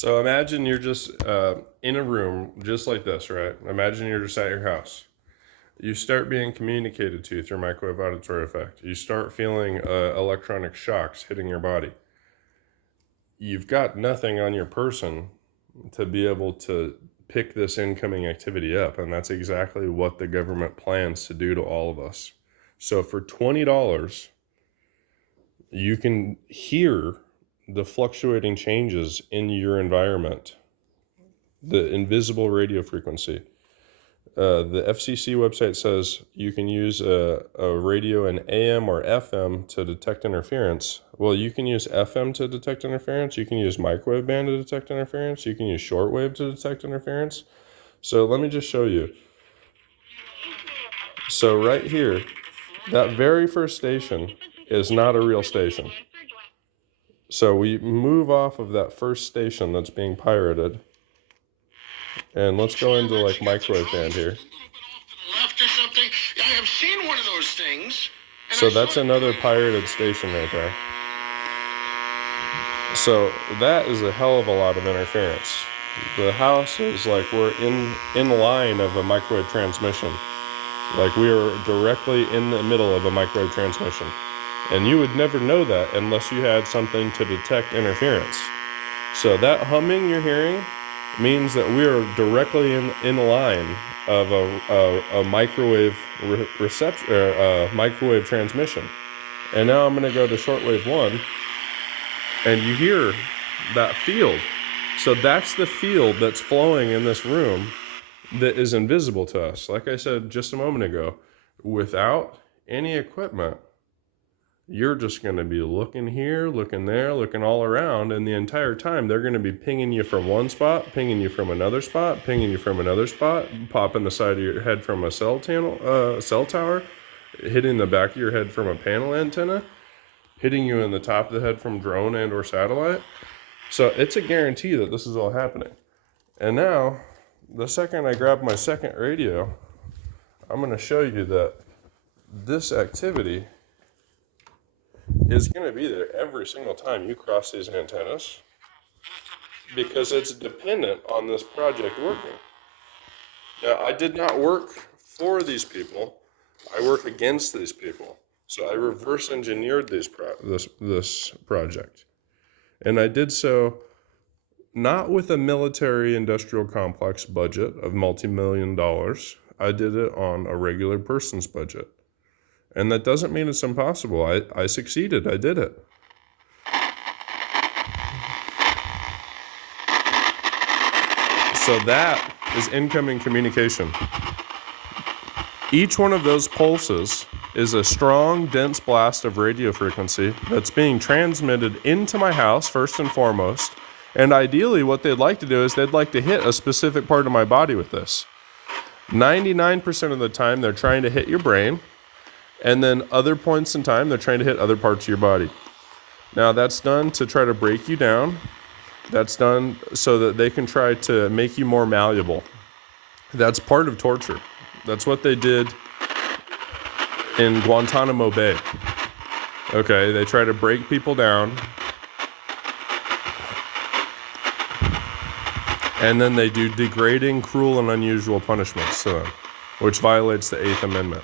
So imagine you're just in a room just like this, right? Imagine you're just at your house. You start being communicated to through microwave auditory effect. You start feeling electronic shocks hitting your body. You've got nothing on your person to be able to pick this incoming activity up, and that's exactly what the government plans to do to all of us. So for $20, you can hear the fluctuating changes in your environment, the invisible radio frequency. The FCC website says you can use a radio in AM or FM to detect interference. Well, you can use FM to detect interference. You can use microwave band to detect interference. You can use shortwave to detect interference. So let me just show you. So right here, that very first station is not a real station. So we move off of that first station that's being pirated. And let's go into like microwave band here. Left or something. I have seen one of those things. So that's another pirated station right there. So that is a hell of a lot of interference. The house is like we're in line of a microwave transmission. Like we are directly in the middle of a microwave transmission. And you would never know that unless you had something to detect interference. So that humming you're hearing means that we are directly in line of a microwave microwave transmission. And now I'm going to go to shortwave 1, and you hear that field. So that's the field that's flowing in this room that is invisible to us. Like I said just a moment ago, without any equipment, you're just going to be looking here, looking there, looking all around, and the entire time they're going to be pinging you from one spot, pinging you from another spot, pinging you from another spot, popping the side of your head from a cell tower, hitting the back of your head from a panel antenna, hitting you in the top of the head from drone and or satellite. So it's a guarantee that this is all happening. And now, the second I grab my second radio, I'm going to show you that this activity is going to be there every single time you cross these antennas because it's dependent on this project working. Now, I did not work for these people. I work against these people. So I reverse engineered this project. And I did so not with a military industrial complex budget of multi-million dollars. I did it on a regular person's budget. And that doesn't mean it's impossible. I succeeded. I did it. So that is incoming communication. Each one of those pulses is a strong, dense blast of radio frequency that's being transmitted into my house first and foremost. And ideally, what they'd like to do is they'd like to hit a specific part of my body with this. 99% of the time, they're trying to hit your brain. And then other points in time, they're trying to hit other parts of your body. Now, that's done to try to break you down. That's done so that they can try to make you more malleable. That's part of torture. That's what they did in Guantanamo Bay. Okay, they try to break people down. And then they do degrading, cruel, and unusual punishments to them, which violates the 8th Amendment.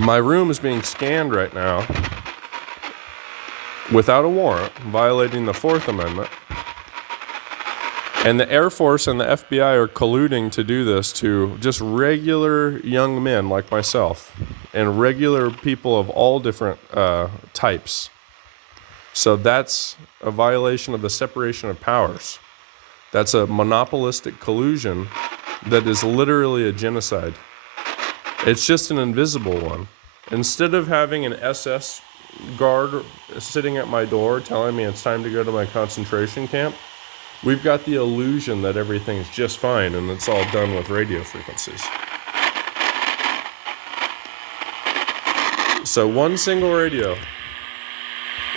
My room is being scanned right now without a warrant, violating the 4th Amendment. And the Air Force and the FBI are colluding to do this to just regular young men like myself and regular people of all different types. So that's a violation of the separation of powers. That's a monopolistic collusion that is literally a genocide. It's just an invisible one. Instead of having an SS guard sitting at my door telling me it's time to go to my concentration camp, we've got the illusion that everything's just fine and it's all done with radio frequencies. So one single radio,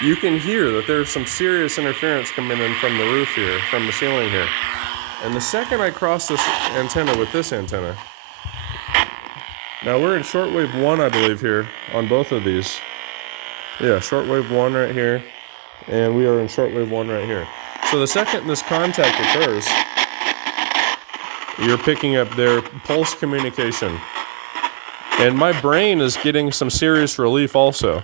you can hear that there's some serious interference coming in from the roof here, from the ceiling here. And the second I cross this antenna with this antenna, now we're in shortwave 1, I believe, here on both of these. Yeah, shortwave 1 right here, and we are in shortwave 1 right here. So the second this contact occurs, you're picking up their pulse communication. And my brain is getting some serious relief also.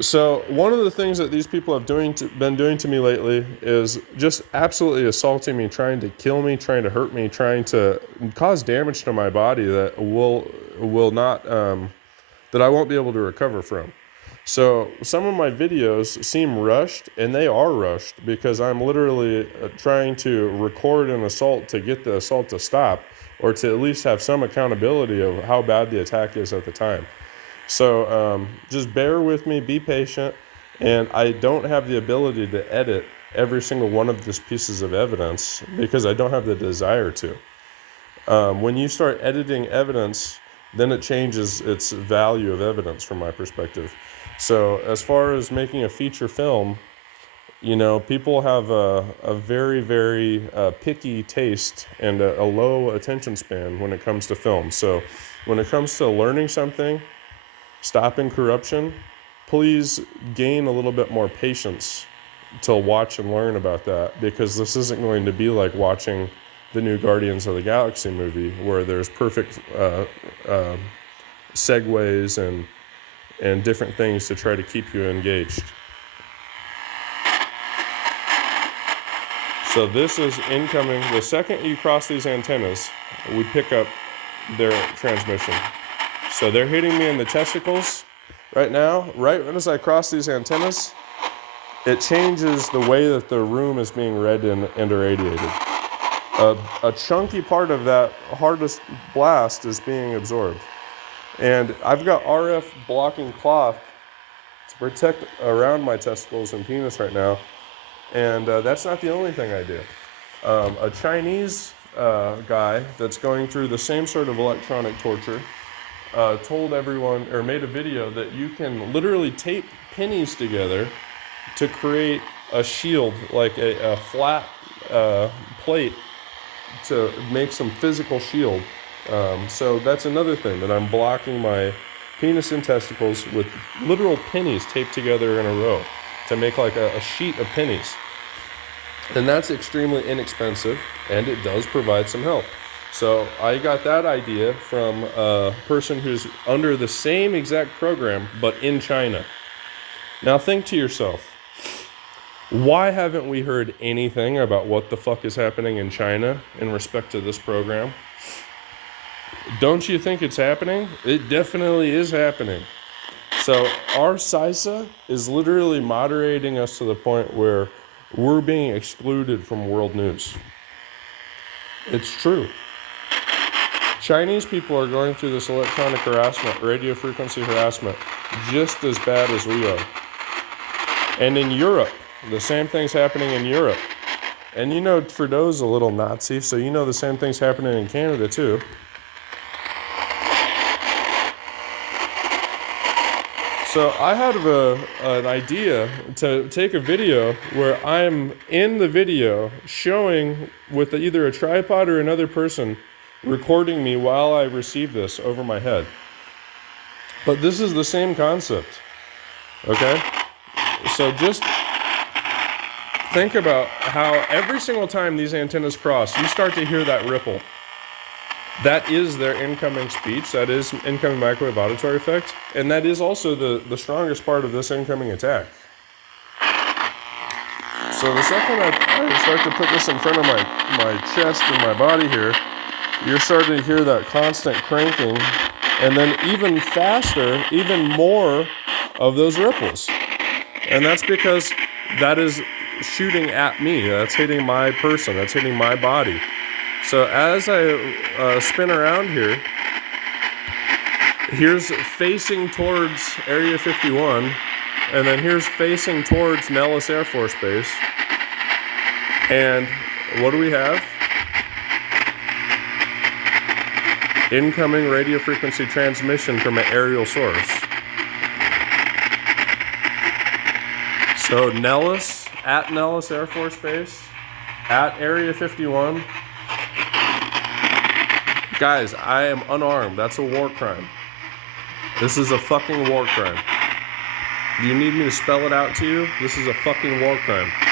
So one of the things that these people have been doing to me lately is just absolutely assaulting me, trying to kill me, trying to hurt me, trying to cause damage to my body that will not that I won't be able to recover from. So some of my videos seem rushed, and they are rushed because I'm literally trying to record an assault to get the assault to stop, or to at least have some accountability of how bad the attack is at the time. So just bear with me, be patient, and I don't have the ability to edit every single one of these pieces of evidence because I don't have the desire to. When you start editing evidence, then it changes its value of evidence from my perspective. So as far as making a feature film, you know, people have a very, very picky taste and a low attention span when it comes to film. So when it comes to learning something, stopping corruption, please gain a little bit more patience to watch and learn about that, because this isn't going to be like watching the new Guardians of the Galaxy movie where there's perfect segues and different things to try to keep you engaged. So this is incoming. The second you cross these antennas, we pick up their transmission. So they're hitting me in the testicles right now. Right as I cross these antennas, it changes the way that the room is being read and irradiated. A chunky part of that hardest blast is being absorbed. And I've got RF blocking cloth to protect around my testicles and penis right now. And that's not the only thing I do. A Chinese guy that's going through the same sort of electronic torture told everyone, or made a video, that you can literally tape pennies together to create a shield, like a flat plate to make some physical shield. So that's another thing, that I'm blocking my penis and testicles with literal pennies taped together in a row to make like a sheet of pennies. And that's extremely inexpensive, and it does provide some help. So I got that idea from a person who's under the same exact program, but in China. Now think to yourself, why haven't we heard anything about what the fuck is happening in China in respect to this program? Don't you think it's happening? It definitely is happening. So our CISA is literally moderating us to the point where we're being excluded from world news. It's true. Chinese people are going through this electronic harassment, radio frequency harassment, just as bad as we are. And in Europe, the same thing's happening in Europe. And you know Trudeau's a little Nazi, so you know the same thing's happening in Canada too. So I had an idea to take a video where I'm in the video showing with either a tripod or another person recording me while I receive this over my head. But this is the same concept, okay? So just think about how every single time these antennas cross, you start to hear that ripple. That is their incoming speech. That is incoming microwave auditory effect. And that is also the strongest part of this incoming attack. So the second I start to put this in front of my chest and my body here, you're starting to hear that constant cranking. And then even faster, even more of those ripples. And that's because that is shooting at me. That's hitting my person. That's hitting my body. So as I spin around here, here's facing towards Area 51, and then here's facing towards Nellis Air Force Base. And what do we have? Incoming radio frequency transmission from an aerial source. So Nellis, at Nellis Air Force Base, at Area 51. Guys, I am unarmed. That's a war crime. This is a fucking war crime. Do you need me to spell it out to you? This is a fucking war crime.